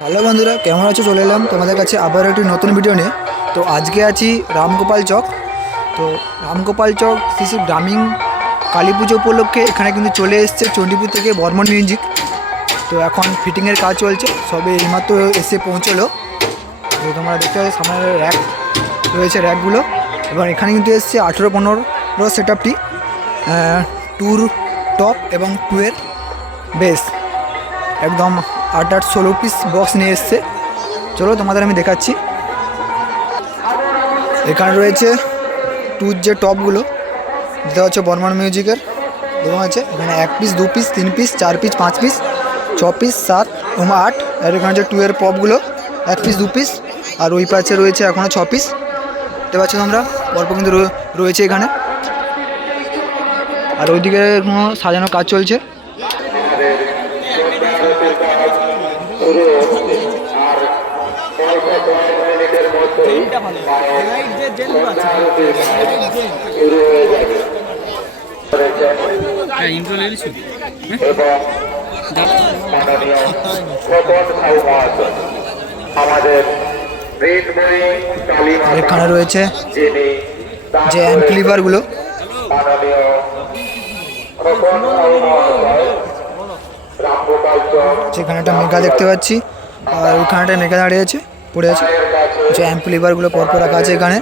Hello বন্ধুরা, কেমন আছো? চলে এলাম তোমাদের কাছে আবার একটি নতুন ভিডিও নিয়ে। তো আজকে আছি রামগোপাল চক। তো রামগোপাল চক শিশু গ্রামীণ কালী পুজো উপলক্ষে এখানে কিন্তু চলে এসছে চণ্ডীপুর থেকে বর্মন মিউজিক। তো এখন ফিটিংয়ের কাজ চলছে, সবে এইমাত্র এসে পৌঁছলো। তো তোমরা দেখতে পাচ্ছ সামনে র্যাক রয়েছে, র্যাকগুলো। এবার এখানে কিন্তু এসছে 18-15 সেট আপটি, টুর টপ এবং টুয়ের বেস, একদম 8-16 পিস বক্স নিয়ে এসছে। চলো তোমাদের আমি দেখাচ্ছি। এখানে রয়েছে টুর যে টপগুলো, যেটা হচ্ছে বর্মন মিউজিকের এবং আছে এখানে 1 piece, 2 piece, 3 piece, 4 piece, 5 piece, 6 piece, 7 এবং 8। আর এখানে যে টুয়ের পপগুলো 1 পিস, 2 পিস, আর ওই পাশে রয়েছে এখনও 6 পিস। দেখতে পাচ্ছ তোমরা, অল্প কিন্তু রয়েছে এখানে। আর ওইদিকে কোনো সাজানোর কাজ চলছে। এখানে রয়েছে যে অ্যাম্পলিফায়ারগুলো, সেখানে একটা মেগা দেখতে পাচ্ছি, আর ওইখানে একটা মেগা দাঁড়িয়ে আছে, পড়ে আছে। যে অ্যাম্পলিফায়ারগুলো পরপর রাখা আছে এখানে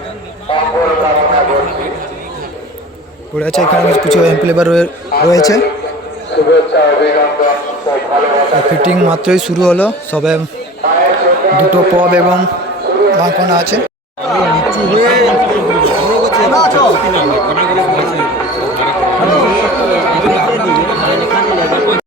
পড়ে আছে। এখানে কিছু অ্যাম্পলিফায়ার রয়েছে। ফিটিং মাত্রই শুরু হলো, সবে 2টো পপ এবং বাঁকনা আছে।